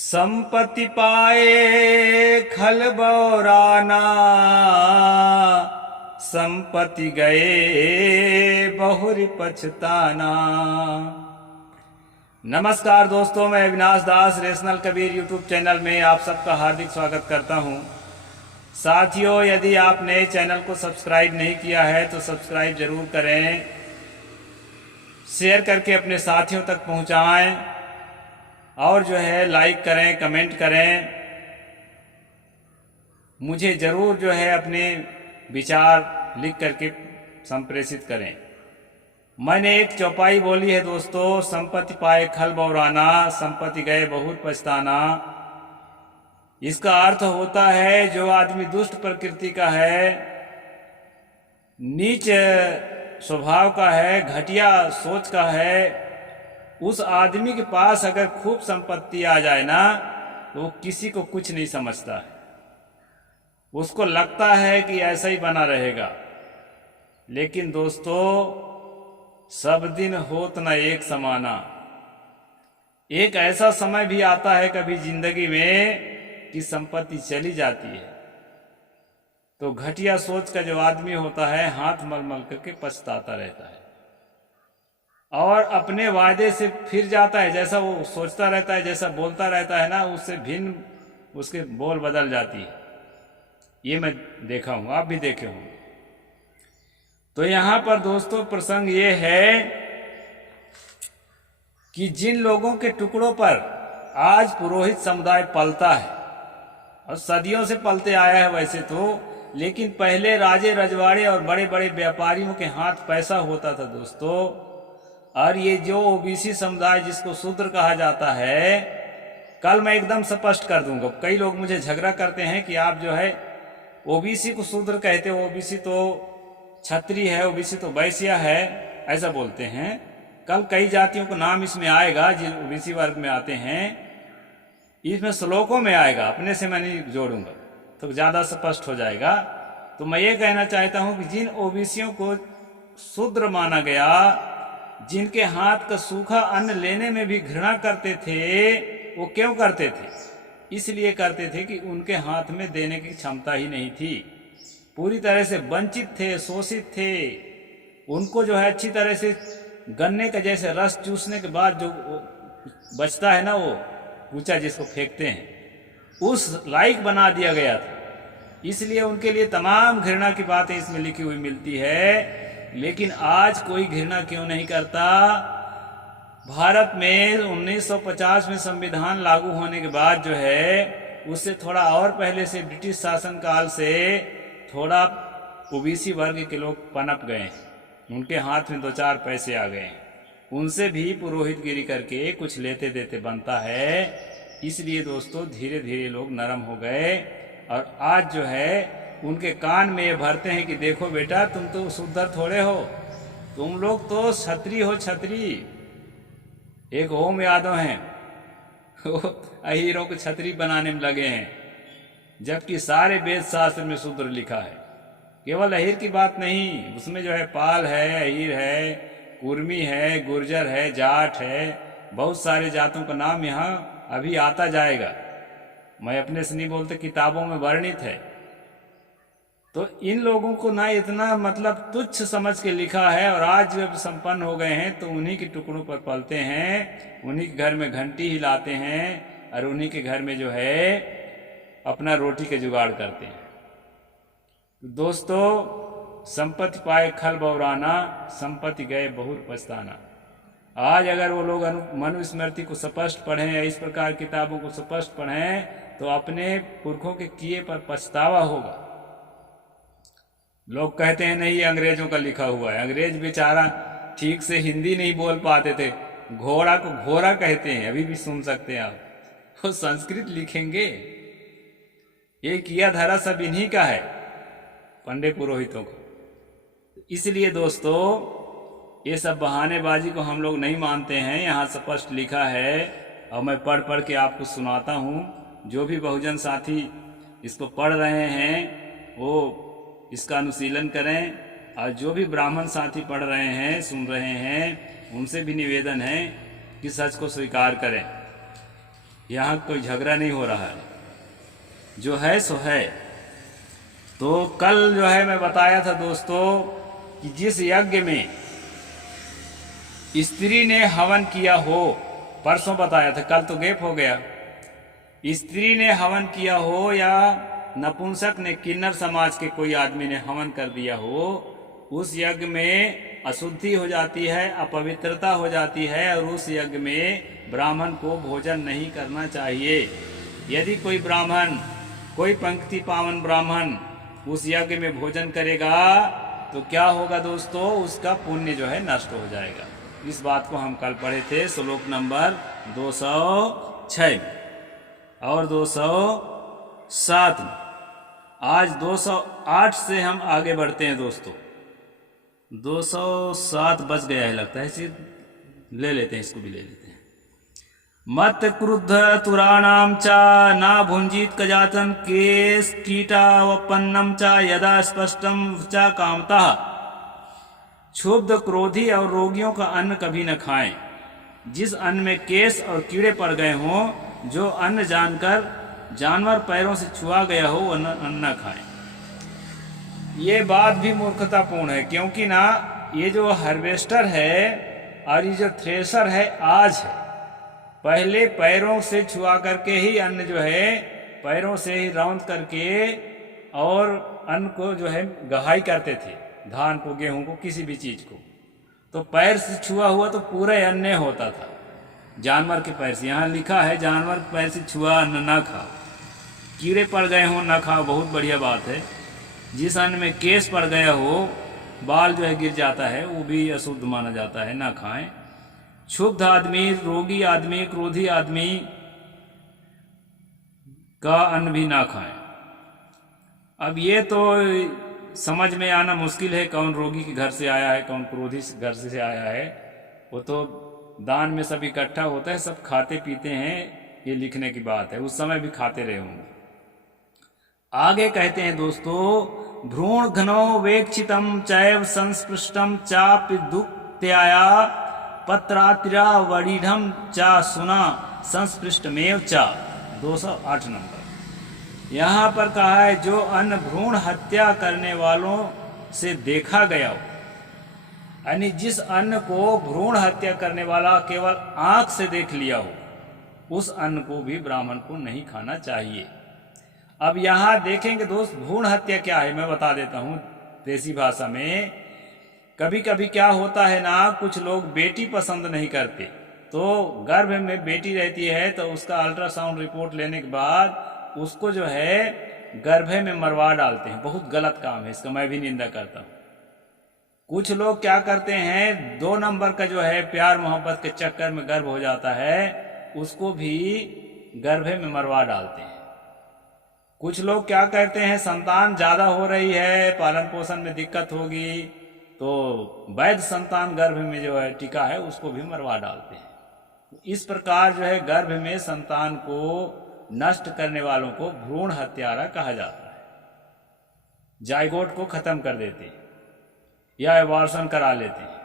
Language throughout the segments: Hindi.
संपत्ति पाए खल बौराना, संपत्ति गए बहुरी पछताना। नमस्कार दोस्तों, मैं अविनाश दास रेशनल कबीर यूट्यूब चैनल में आप सबका हार्दिक स्वागत करता हूं। साथियों, यदि आपने चैनल को सब्सक्राइब नहीं किया है तो सब्सक्राइब जरूर करें, शेयर करके अपने साथियों तक पहुंचाएं और लाइक करें, कमेंट करें। मुझे ज़रूर अपने विचार लिख करके संप्रेषित करें। मैंने एक चौपाई बोली है दोस्तों, संपत्ति पाए खल बौराना, संपत्ति गए बहुत पछताना। इसका अर्थ होता है जो आदमी दुष्ट प्रकृति का है, नीच स्वभाव का है, घटिया सोच का है, उस आदमी के पास अगर खूब संपत्ति आ जाए ना तो वो किसी को कुछ नहीं समझता है। उसको लगता है कि ऐसा ही बना रहेगा। लेकिन दोस्तों, सब दिन होत न एक समाना। एक ऐसा समय भी आता है कभी जिंदगी में कि संपत्ति चली जाती है तो घटिया सोच का जो आदमी होता है हाथ मल मल करके पछताता रहता है और अपने वायदे से फिर जाता है। जैसा वो सोचता रहता है, जैसा बोलता रहता है ना, उससे भिन्न उसके बोल बदल जाती है। ये मैं देखा हूं, आप भी देखे हों। तो यहां पर दोस्तों प्रसंग ये है कि जिन लोगों के टुकड़ों पर आज पुरोहित समुदाय पलता है, और सदियों से पलते आया है वैसे तो, लेकिन पहले राजे रजवाड़े और बड़े बड़े व्यापारियों के हाथ पैसा होता था दोस्तों। और ये जो ओबीसी समुदाय जिसको शूद्र कहा जाता है, कल मैं एकदम स्पष्ट कर दूंगा। कई लोग मुझे झगड़ा करते हैं कि आप ओबीसी को शूद्र कहते हो, ओबीसी तो क्षत्रिय है, ओबीसी तो वैश्य है, ऐसा बोलते हैं। कल कई जातियों को नाम इसमें आएगा जो ओबीसी वर्ग में आते हैं, इसमें श्लोकों में आएगा, अपने से मैं नहीं जोड़ूंगा तो ज्यादा स्पष्ट हो जाएगा। तो मैं ये कहना चाहता हूं कि जिन ओबीसियों को शूद्र माना गया, जिनके हाथ का सूखा अन्न लेने में भी घृणा करते थे, वो क्यों करते थे? इसलिए करते थे कि उनके हाथ में देने की क्षमता ही नहीं थी। पूरी तरह से वंचित थे, शोषित थे। उनको अच्छी तरह से गन्ने का जैसे रस चूसने के बाद जो बचता है ना, वो कूचा जिसको फेंकते हैं, उस लायक बना दिया गया था। इसलिए उनके लिए तमाम घृणा की बातें इसमें लिखी हुई मिलती है। लेकिन आज कोई घृणा क्यों नहीं करता? भारत में 1950 में संविधान लागू होने के बाद उससे थोड़ा और पहले से ब्रिटिश शासन काल से थोड़ा ओबीसी वर्ग के लोग पनप गए हैं, उनके हाथ में दो चार पैसे आ गए हैं, उनसे भी पुरोहितगिरी करके कुछ लेते देते बनता है। इसलिए दोस्तों धीरे धीरे लोग नरम हो गए और आज उनके कान में ये भरते हैं कि देखो बेटा, तुम तो शूद्र थोड़े हो, तुम लोग तो क्षत्रिय हो, क्षत्रिय। एक ओम यादव हैं, अहीरों को क्षत्रिय बनाने में लगे हैं, जबकि सारे वेद शास्त्र में शूद्र लिखा है। केवल अहीर की बात नहीं, उसमें पाल है, अहीर है, कुर्मी है, गुर्जर है, जाट है, बहुत सारे जातों का नाम यहाँ अभी आता जाएगा। मैं अपने से नहीं बोलते, किताबों में वर्णित है। तो इन लोगों को ना इतना तुच्छ समझ के लिखा है, और आज जब संपन्न हो गए हैं तो उन्हीं के टुकड़ों पर पलते हैं, उन्हीं के घर में घंटी हिलाते हैं और उन्हीं के घर में अपना रोटी के जुगाड़ करते हैं। दोस्तों, संपत्ति पाए खल बौराना, संपत्ति गए बहुत पछताना। आज अगर वो लोग मनुस्मृति को स्पष्ट पढ़ें या इस प्रकार किताबों को स्पष्ट पढ़ें तो अपने पुरखों के किए पर पछतावा होगा। लोग कहते हैं नहीं, अंग्रेजों का लिखा हुआ है। अंग्रेज बेचारा ठीक से हिंदी नहीं बोल पाते थे, घोड़ा को घोड़ा कहते हैं, अभी भी सुन सकते हैं आप। वो संस्कृत लिखेंगे? ये किया धरा सब इन्हीं का है, पंडित पुरोहितों को। इसलिए दोस्तों, ये सब बहानेबाजी को हम लोग नहीं मानते हैं। यहाँ स्पष्ट लिखा है और मैं पढ़ पढ़ के आपको सुनाता हूँ। जो भी बहुजन साथी इसको पढ़ रहे हैं वो इसका अनुशीलन करें, और जो भी ब्राह्मण साथी पढ़ रहे हैं, सुन रहे हैं, उनसे भी निवेदन है कि सच को स्वीकार करें। यहाँ कोई झगड़ा नहीं हो रहा है, जो है सो है। तो कल जो है मैं बताया था दोस्तों कि जिस यज्ञ में स्त्री ने हवन किया हो, परसों बताया था, कल तो गैप हो गया। स्त्री ने हवन किया हो या नपुंसक ने, किन्नर समाज के कोई आदमी ने हवन कर दिया हो, उस यज्ञ में अशुद्धि हो जाती है, अपवित्रता हो जाती है, और उस यज्ञ में ब्राह्मण को भोजन नहीं करना चाहिए। यदि कोई ब्राह्मण, कोई पंक्ति पावन ब्राह्मण उस यज्ञ में भोजन करेगा तो क्या होगा दोस्तों, उसका पुण्य जो है नष्ट हो जाएगा। इस बात को हम कल पढ़े थे श्लोक नंबर 206 और 207 में। आज 208 से हम आगे बढ़ते हैं दोस्तों। 207 बच गया है लगता है, इसे ले लेते हैं, इसको भी ले लेते हैं। मत क्रुद्ध तुराणाम चा ना भुंजित कजातन केस कीटावपन्नम चा यदा स्पष्टम चा कामता। क्षुब्ध, क्रोधी और रोगियों का अन्न कभी न खाएं। जिस अन्न में केस और कीड़े पड़ गए हों, जो अन्न जानकर जानवर पैरों से छुआ गया हो, वो अन्न न खाएं। ये बात भी मूर्खतापूर्ण है, क्योंकि ना ये जो हार्वेस्टर है और ये जो थ्रेशर है आज है, पहले पैरों से छुआ करके ही अन्न जो है, पैरों से ही रौंद करके और अन्न को जो है गहाई करते थे, धान को, गेहूं को, किसी भी चीज को। तो पैर से छुआ हुआ तो पूरा अन्न होता था। जानवर के पैर से, यहाँ लिखा है जानवर के पैर से छुआ अन्न ना खाओ, कीड़े पड़ गए हों ना खाओ, बहुत बढ़िया बात है। जिस अन्न में केस पड़ गया हो, बाल जो है गिर जाता है, वो भी अशुद्ध माना जाता है, ना खाएं। क्षुब्ध आदमी, रोगी आदमी, क्रोधी आदमी का अन्न भी ना खाएं। अब ये तो समझ में आना मुश्किल है, कौन रोगी के घर से आया है, कौन क्रोधी घर से आया है। वो तो दान में सब इकट्ठा होता है, सब खाते पीते हैं, ये लिखने की बात है। उस समय भी खाते रहे होंगे। आगे कहते हैं दोस्तों, भ्रूण घनो वेक्षितम चैव संस्पृष्टम चापि दुक्त्याया पत्रात्रा वरीढ़ चा सुना संस्पृष्टमेव चा। 208 नंबर। यहाँ पर कहा है जो अन्न भ्रूण हत्या करने वालों से देखा गया हो, यानी जिस अन्न को भ्रूण हत्या करने वाला केवल आंख से देख लिया हो, उस अन्न को भी ब्राह्मण को नहीं खाना चाहिए। अब यहाँ देखेंगे दोस्त, भ्रूण हत्या क्या है मैं बता देता हूँ देसी भाषा में। कभी कभी क्या होता है ना, कुछ लोग बेटी पसंद नहीं करते, तो गर्भ में बेटी रहती है तो उसका अल्ट्रासाउंड रिपोर्ट लेने के बाद उसको जो है गर्भे में मरवा डालते हैं। बहुत गलत काम है, इसका मैं भी निंदा करता हूँ। कुछ लोग क्या करते हैं, 2 नंबर का जो है प्यार मोहब्बत के चक्कर में गर्भ हो जाता है, उसको भी गर्भे में मरवा डालते हैं। कुछ लोग क्या करते हैं, संतान ज्यादा हो रही है, पालन पोषण में दिक्कत होगी, तो वैध संतान गर्भ में जो है टिका है, उसको भी मरवा डालते हैं। इस प्रकार जो है गर्भ में संतान को नष्ट करने वालों को भ्रूण हत्यारा कहा जाता है। जाइगोट को खत्म कर देते हैं या एबॉर्शन करा लेते हैं,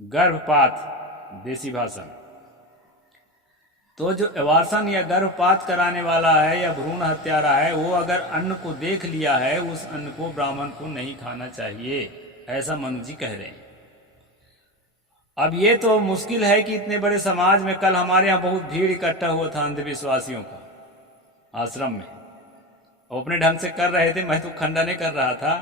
गर्भपात देसी भाषा में। तो जो एबॉर्शन या गर्भपात कराने वाला है या भ्रूण हत्यारा है, वो अगर अन्न को देख लिया है, उस अन्न को ब्राह्मण को नहीं खाना चाहिए, ऐसा मनु जी कह रहे हैं। अब ये तो मुश्किल है कि इतने बड़े समाज में, कल हमारे यहाँ बहुत भीड़ इकट्ठा हुआ था अंधविश्वासियों का आश्रम में, वो अपने ढंग से कर रहे थे, मैं तो खंडन कर रहा था।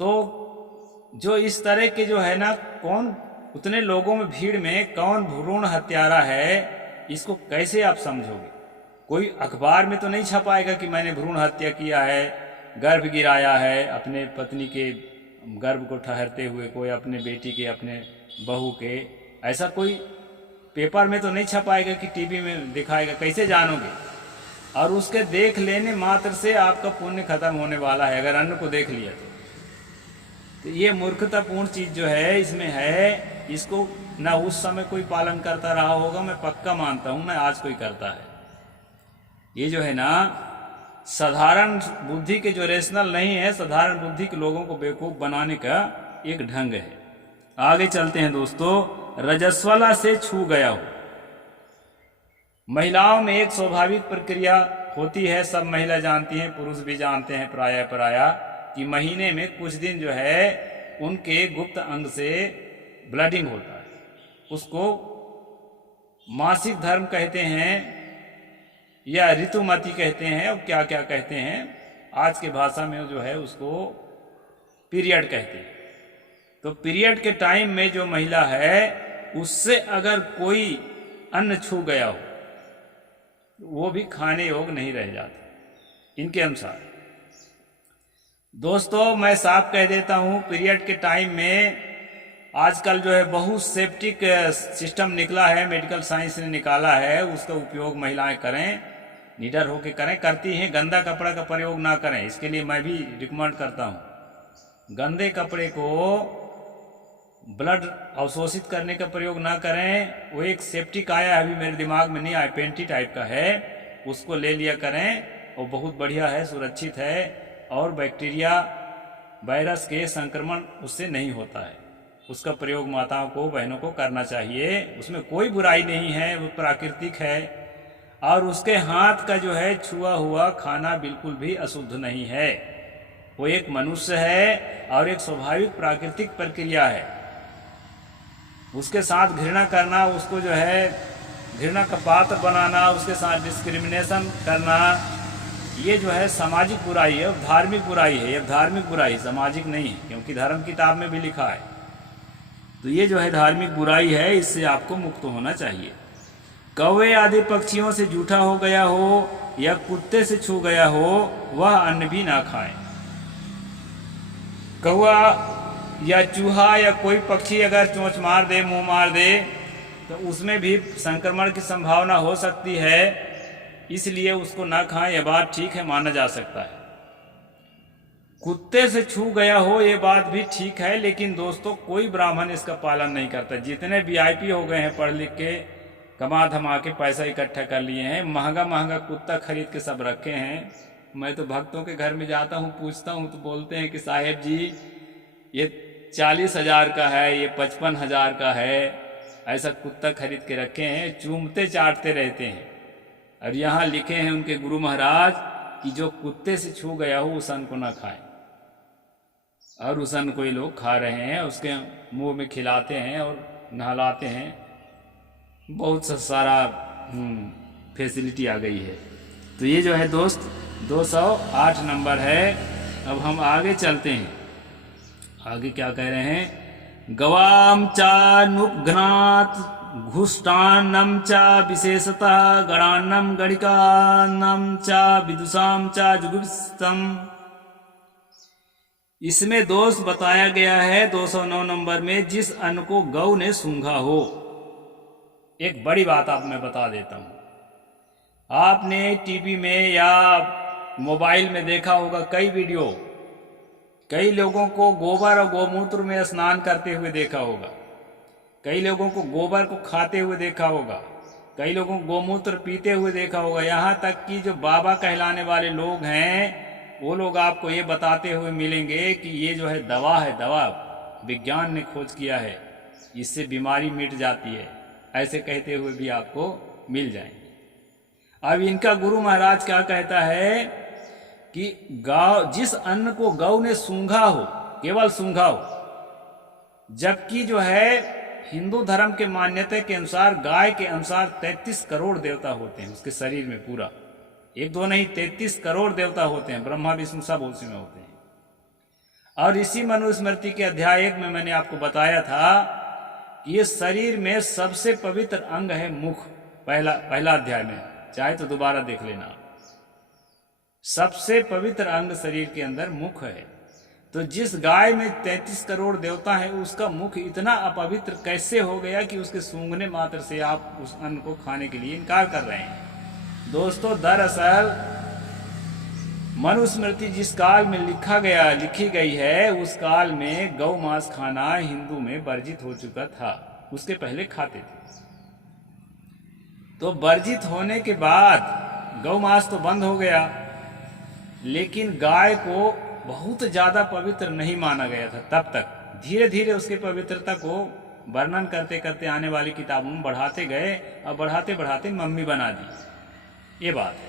तो जो इस तरह के जो है ना, कौन उतने लोगों में भीड़ में कौन भ्रूण हत्यारा है, इसको कैसे आप समझोगे? कोई अखबार में तो नहीं छपाएगा कि मैंने भ्रूण हत्या किया है, गर्भ गिराया है, अपने पत्नी के गर्भ को ठहरते हुए, कोई अपने बेटी के, अपने बहू के, ऐसा कोई पेपर में तो नहीं छपाएगा कि टीवी में दिखाएगा, कैसे जानोगे? और उसके देख लेने मात्र से आपका पुण्य खत्म होने वाला है, अगर अन्न को देख लिया तो ये मूर्खतापूर्ण चीज जो है इसमें है, इसको ना उस समय कोई पालन करता रहा होगा, मैं पक्का मानता हूं, ना आज कोई करता है। ये जो है ना, साधारण बुद्धि के जो रेशनल नहीं है, साधारण बुद्धि के लोगों को बेवकूफ बनाने का एक ढंग है। आगे चलते हैं दोस्तों। रजस्वला से छू गया हो, महिलाओं में एक स्वाभाविक प्रक्रिया होती है, सब महिला जानती हैं, पुरुष भी जानते हैं प्राय कि महीने में कुछ दिन जो है उनके गुप्त अंग से ब्लडिंग होता है। उसको मासिक धर्म कहते हैं या ऋतुमती कहते हैं और क्या क्या कहते हैं, आज के भाषा में जो है उसको पीरियड कहते हैं। तो पीरियड के टाइम में जो महिला है उससे अगर कोई अन्न छू गया हो वो भी खाने योग नहीं रह जाता इनके अनुसार। दोस्तों मैं साफ कह देता हूँ, पीरियड के टाइम में आजकल जो है बहुत सेप्टिक सिस्टम निकला है, मेडिकल साइंस ने निकाला है, उसका उपयोग महिलाएं करें, निडर होकर करें, करती हैं। गंदा कपड़ा का प्रयोग ना करें, इसके लिए मैं भी रिकमेंड करता हूँ। गंदे कपड़े को ब्लड अवशोषित करने का प्रयोग ना करें। वो एक सेप्टिक आया है, अभी मेरे दिमाग में नहीं आया, पेंटी टाइप का है, उसको ले लिया करें। वो बहुत बढ़िया है, सुरक्षित है और बैक्टीरिया वायरस के संक्रमण उससे नहीं होता है। उसका प्रयोग माताओं को, बहनों को करना चाहिए, उसमें कोई बुराई नहीं है, वो प्राकृतिक है। और उसके हाथ का जो है छुआ हुआ खाना बिल्कुल भी अशुद्ध नहीं है, वो एक मनुष्य है और एक स्वाभाविक प्राकृतिक प्रक्रिया है। उसके साथ घृणा करना, उसको जो है घृणा का पात्र बनाना, उसके साथ डिस्क्रिमिनेशन करना, ये जो है सामाजिक बुराई है, धार्मिक बुराई है। ये धार्मिक बुराई सामाजिक नहीं है, क्योंकि धर्म किताब में भी लिखा है। तो ये जो है धार्मिक बुराई है, इससे आपको मुक्त होना चाहिए। कौवे आदि पक्षियों से जूठा हो गया हो या कुत्ते से छू गया हो वह अन्न भी ना खाएं। कौवा या चूहा या कोई पक्षी अगर चोंच मार दे, मुंह मार दे, तो उसमें भी संक्रमण की संभावना हो सकती है, इसलिए उसको ना खाएं। यह बात ठीक है, माना जा सकता है। कुत्ते से छू गया हो ये बात भी ठीक है, लेकिन दोस्तों कोई ब्राह्मण इसका पालन नहीं करता। जितने वीआईपी हो गए हैं, पढ़ लिख के कमा धमा के पैसा इकट्ठा कर लिए हैं, महंगा महंगा कुत्ता खरीद के सब रखे हैं। मैं तो भक्तों के घर में जाता हूँ, पूछता हूँ, तो बोलते हैं कि साहेब जी ये 40,000 का है, ये 55,000 का है, ऐसा कुत्ता खरीद के रखे हैं, चूमते चाटते रहते हैं। और यहाँ लिखे हैं उनके गुरु महाराज कि जो कुत्ते से छू गया हो उस अन्न को ना खाएं। और उस अन्न को ये लोग खा रहे हैं, उसके मुंह में खिलाते हैं और नहलाते हैं। बहुत सारा फैसिलिटी आ गई है। तो ये जो है दोस्त 208 नंबर है। अब हम आगे चलते हैं। आगे क्या कह रहे हैं? गवाम चा नुघ्नात घुष्टान्नम चा विशेषतः गणान्नम गणिकान्नम चा विदुषाम चा जुगुप्सम। इसमें दोष बताया गया है 209 नंबर में, जिस अन्न को गौ ने सूंघा हो। एक बड़ी बात आप मैं बता देता हूं। आपने टीवी में या मोबाइल में देखा होगा कई वीडियो, कई लोगों को गोबर और गोमूत्र में स्नान करते हुए देखा होगा, कई लोगों को गोबर को खाते हुए देखा होगा, कई लोगों को गोमूत्र पीते हुए देखा होगा। यहाँ तक कि जो बाबा कहलाने वाले लोग हैं वो लोग आपको ये बताते हुए मिलेंगे कि ये जो है दवा है, दवा विज्ञान ने खोज किया है, इससे बीमारी मिट जाती है, ऐसे कहते हुए भी आपको मिल जाएंगे। अब इनका गुरु महाराज क्या कहता है कि गौ, जिस अन्न को गौ ने सूंघा हो, केवल सूंघा हो, जबकि जो है हिंदू धर्म के मान्यता के अनुसार गाय के अनुसार 33 करोड़ देवता होते हैं उसके शरीर में, पूरा एक दो नहीं 33 करोड़ देवता होते हैं, ब्रह्मा विष्णु सब उसी में होते हैं। और इसी मनुस्मृति के अध्याय 1 में मैंने आपको बताया था कि ये शरीर में सबसे पवित्र अंग है मुख। पहला अध्याय में, चाहे तो दोबारा देख लेना। सबसे पवित्र अंग शरीर के अंदर मुख है। तो जिस गाय में 33 करोड़ देवता है उसका मुख इतना अपवित्र कैसे हो गया कि उसके सूंघने मात्र से आप उस अन्न को खाने के लिए इनकार कर रहे हैं? दोस्तों दरअसल मनुस्मृति जिस काल में लिखी गई है उस काल में गौ मांस खाना हिंदू में वर्जित हो चुका था, उसके पहले खाते थे। तो वर्जित होने के बाद गौ मांस तो बंद हो गया, लेकिन गाय को बहुत ज्यादा पवित्र नहीं माना गया था तब तक। धीरे धीरे उसकी पवित्रता को वर्णन करते करते आने वाली किताबों में बढ़ाते गए और बढ़ाते बढ़ाते मम्मी बना दी। ये बात है।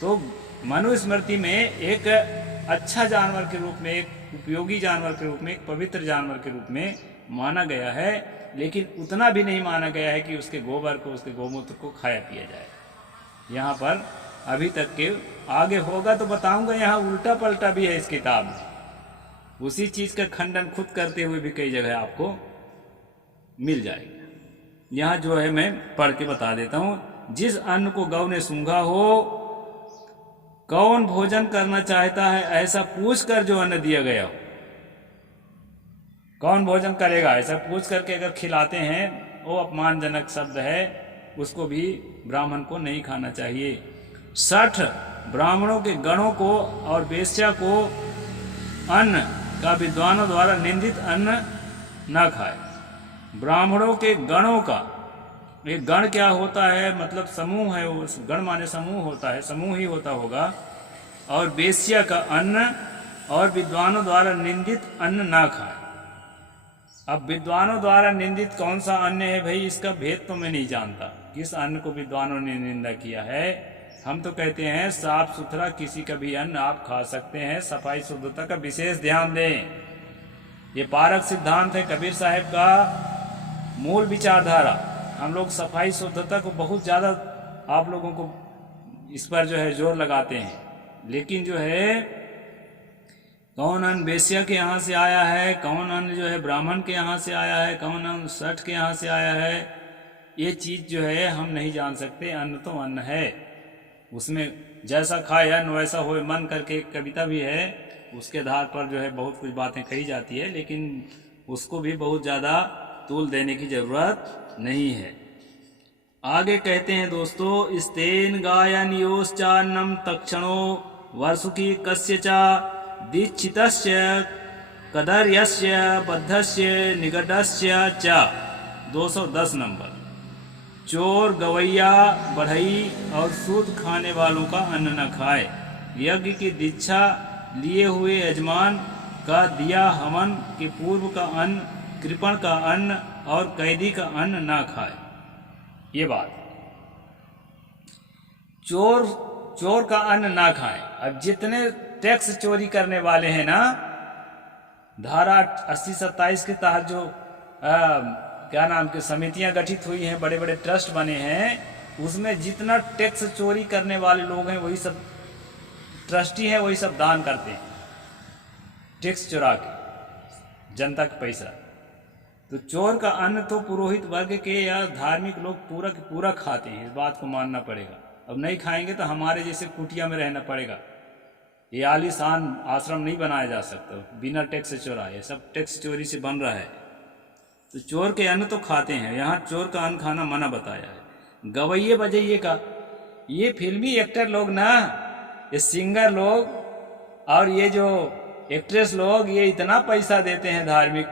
तो मनुस्मृति में एक अच्छा जानवर के रूप में, एक उपयोगी जानवर के रूप में, एक पवित्र जानवर के रूप में माना गया है, लेकिन उतना भी नहीं माना गया है कि उसके गोबर को, उसके गोमूत्र को खाया पिया जाए। यहाँ पर अभी तक के, आगे होगा तो बताऊंगा, यहाँ उल्टा पलटा भी है इस किताब में। उसी चीज का खंडन खुद करते हुए भी कई जगह आपको मिल जाएगा। यहाँ जो है मैं पढ़ के बता देता हूँ। जिस अन्न को गौ ने सूंघा हो, कौन भोजन करना चाहता है, ऐसा पूछ कर जो अन्न दिया गया हो। कौन भोजन करेगा, ऐसा पूछ करके अगर खिलाते हैं, वो अपमानजनक शब्द है, उसको भी ब्राह्मण को नहीं खाना चाहिए। 60 ब्राह्मणों के गणों को और वेश्या को अन्न का विद्वानों द्वारा निंदित अन्न न खाए। ब्राह्मणों के गणों का, एक गण क्या होता है, मतलब समूह है, उस गण माने समूह होता है, समूह ही होता होगा। और वेश्या का अन्न और विद्वानों द्वारा निंदित अन्न ना खाए। अब विद्वानों द्वारा निंदित कौन सा अन्न है भाई, इसका भेद तो मैं नहीं जानता, किस अन्न को विद्वानों ने निंदा किया है। हम तो कहते हैं साफ सुथरा किसी का भी अन्न आप खा सकते हैं, सफाई शुद्धता का विशेष ध्यान दें। ये पारक सिद्धांत है कबीर साहब का मूल विचारधारा। हम लोग सफाई शुद्धता को बहुत ज़्यादा आप लोगों को इस पर जो है जोर लगाते हैं, लेकिन जो है कौन अन्न वेश्या के यहाँ से आया है, कौन अन्न जो है ब्राह्मण के यहाँ से आया है, कौन अन्न शठ के यहाँ से आया है, ये चीज़ जो है हम नहीं जान सकते। अन्न तो अन्न है, उसमें जैसा खाए अन्न वैसा होए मन करके एक कविता भी है, उसके आधार पर जो है बहुत कुछ बातें कही जाती है, लेकिन उसको भी बहुत ज़्यादा तूल देने की ज़रूरत नहीं है। आगे कहते हैं दोस्तों, स्तेन गायन योश्चान्नम तक्षणो वर्षुकी कस्यचा दीक्षितस्य कदर्यस्य बद्धस्य निगडस्य च। 210 नंबर। चोर, गवैया, बढ़ई और सूद खाने वालों का अन्न न खाए। यज्ञ की दीक्षा लिए हुए यजमान का दिया हवन के पूर्व का अन्न, कृपण का अन्न और कैदी का अन्न ना खाए। ये बात, चोर का अन्न ना खाएं। अब जितने टैक्स चोरी करने वाले हैं ना, धारा 80-27 के तहत जो क्या नाम के समितियां गठित हुई हैं, बड़े बड़े ट्रस्ट बने हैं, उसमें जितना टैक्स चोरी करने वाले लोग हैं वही सब ट्रस्टी हैं, वही सब दान करते हैं टैक्स चुरा के जनता का पैसा। तो चोर का अन्न तो पुरोहित वर्ग के या धार्मिक लोग पूरा के पूरा खाते हैं, इस बात को मानना पड़ेगा। अब नहीं खाएंगे तो हमारे जैसे कुटिया में रहना पड़ेगा। ये आलीशान आश्रम नहीं बनाया जा सकता बिना टैक्स चोराए, सब टैक्स चोरी से बन रहा है। तो चोर के अन्न तो खाते हैं, यहाँ चोर का अन्न खाना मना बताया है। गवैये बजैये का, ये फिल्मी एक्टर लोग ना, ये सिंगर लोग और ये जो एक्ट्रेस लोग, ये इतना पैसा देते हैं धार्मिक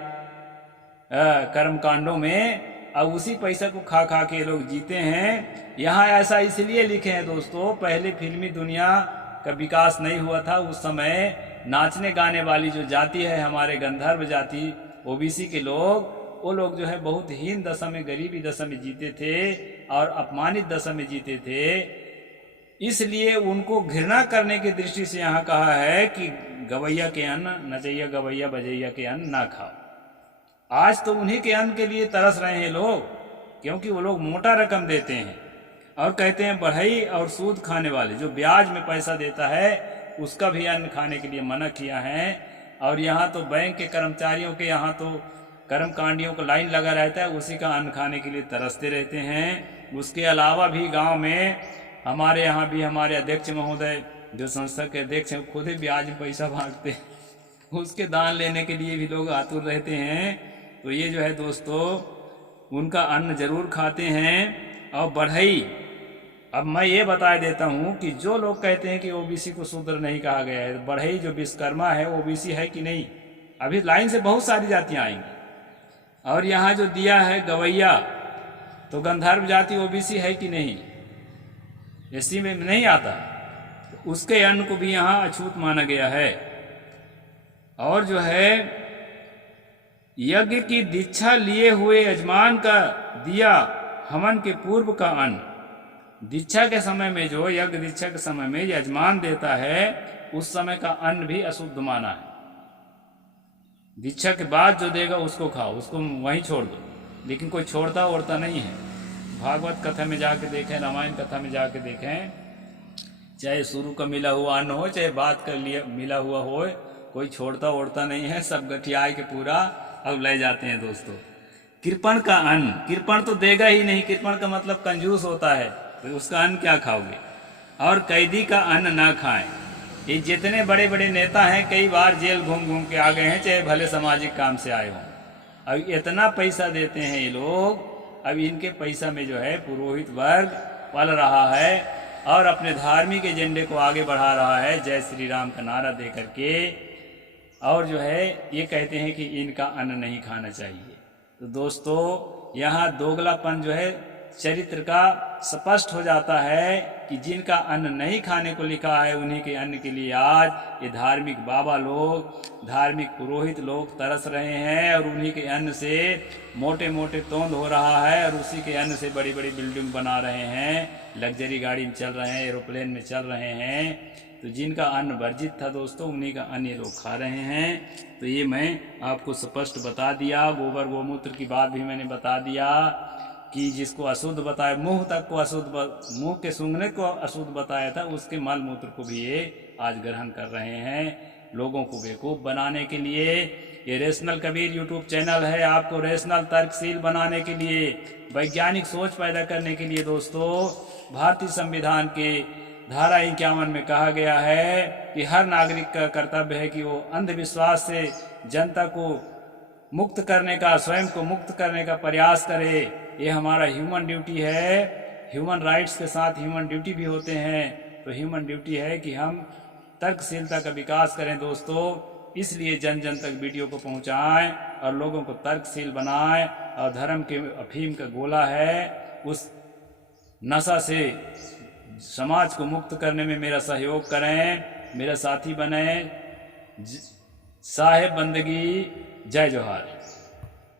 कर्म कांडों में, अब उसी पैसा को खा खा के लोग जीते हैं। यहाँ ऐसा इसलिए लिखे हैं दोस्तों, पहले फिल्मी दुनिया का विकास नहीं हुआ था, उस समय नाचने गाने वाली जो जाति है हमारे गंधर्व जाति, ओबीसी के लोग, वो लोग जो है बहुत हीन दशा में, गरीबी दशा में जीते थे और अपमानित दशा में जीते थे। इसलिए उनको घृणा करने की दृष्टि से यहाँ कहा है कि गवैया के अन्न, नचैया गवैया बजैया के अन्न ना खाओ। आज तो उन्हीं के अन्न के लिए तरस रहे हैं लोग, क्योंकि वो लोग मोटा रकम देते हैं और कहते हैं बढ़ई और सूद खाने वाले, जो ब्याज में पैसा देता है, उसका भी अन्न खाने के लिए मना किया है। और यहाँ तो बैंक के कर्मचारियों के यहाँ तो कर्मकांडियों का लाइन लगा रहता है, उसी का अन्न खाने के लिए तरसते रहते हैं। उसके अलावा भी गांव में हमारे यहाँ भी हमारे अध्यक्ष महोदय जो संस्था के अध्यक्ष हैं, खुद ही ब्याज में पैसा भागते हैं, उसके दान लेने के लिए भी लोग आतुर रहते हैं। तो ये जो है दोस्तों, उनका अन्न जरूर खाते हैं। और बढ़ई, अब मैं ये बता देता हूँ कि जो लोग कहते हैं कि ओबीसी को शूद्र नहीं कहा गया है, बढ़ई जो विश्वकर्मा है ओबीसी है कि नहीं? अभी लाइन से बहुत सारी जातियाँ आएंगी। और यहाँ जो दिया है गवैया, तो गंधर्व जाति ओबीसी है कि नहीं? एससी में नहीं आता, तो उसके अन्न को भी यहाँ अछूत माना गया है। और जो है यज्ञ की दीक्षा लिए हुए यजमान का दिया हवन के पूर्व का अन्न। दीक्षा के समय में जो यज्ञ दीक्षा के समय में यजमान देता है उस समय का अन्न भी अशुद्ध माना है। दीक्षा के बाद जो देगा उसको खाओ, उसको वहीं छोड़ दो। लेकिन कोई छोड़ता ओढ़ता नहीं है। भागवत कथा में जाके देखें, रामायण कथा में जाके देखें, चाहे शुरू का मिला हुआ अन्न हो चाहे बाद का लिया मिला हुआ हो, कोई छोड़ता ओढ़ता नहीं है, सब गठियाई के पूरा अब ले जाते हैं दोस्तों। कृपण का अन्न, कृपण तो देगा ही नहीं, कृपण का मतलब कंजूस होता है, तो उसका अन्न क्या खाओगे। और कैदी का अन्न ना खाएं। ये जितने बड़े बड़े नेता हैं कई बार जेल घूम घूम के आ गए हैं, चाहे भले सामाजिक काम से आए हों। अब इतना पैसा देते हैं ये लोग, अब इनके पैसा में जो है पुरोहित वर्ग पल रहा है और अपने धार्मिक एजेंडे को आगे बढ़ा रहा है, जय श्री राम का नारा दे करके। और जो है ये कहते हैं कि इनका अन्न नहीं खाना चाहिए। तो दोस्तों यहाँ दोगलापन जो है चरित्र का स्पष्ट हो जाता है कि जिनका अन्न नहीं खाने को लिखा है उन्हीं के अन्न के लिए आज ये धार्मिक बाबा लोग, धार्मिक पुरोहित लोग तरस रहे हैं और उन्हीं के अन्न से मोटे मोटे तोंद हो रहा है और उसी के अन्न से बड़ी बड़ी बिल्डिंग बना रहे हैं, लग्जरी गाड़ी में चल रहे हैं, एरोप्लेन में चल रहे हैं। तो जिनका अन्न वर्जित था दोस्तों उन्हीं का अन्न ये लोग खा रहे हैं। तो ये मैं आपको स्पष्ट बता दिया। गोबर गोमूत्र की बात भी मैंने बता दिया कि जिसको अशुद्ध बताया, मुंह तक को अशुद्ध, मुंह के सूंघने को अशुद्ध बताया था, उसके मल मूत्र को भी ये आज ग्रहण कर रहे हैं लोगों को बेवकूफ़ बनाने के लिए। ये रेशनल कबीर यूट्यूब चैनल है, आपको रेशनल तर्कशील बनाने के लिए, वैज्ञानिक सोच पैदा करने के लिए। दोस्तों भारतीय संविधान के धारा 51 में कहा गया है कि हर नागरिक का कर्तव्य है कि वो अंधविश्वास से जनता को मुक्त करने का, स्वयं को मुक्त करने का प्रयास करे। ये हमारा ह्यूमन ड्यूटी है। ह्यूमन राइट्स के साथ ह्यूमन ड्यूटी भी होते हैं। तो ह्यूमन ड्यूटी है कि हम तर्कशीलता का विकास करें दोस्तों। इसलिए जन जन तक वीडियो को पहुंचाएं और लोगों को तर्कशील बनाएं और धर्म के अफीम का गोला है उस नशा से समाज को मुक्त करने में मेरा सहयोग करें, मेरा साथी बने। साहेब बंदगी, जय जोहार।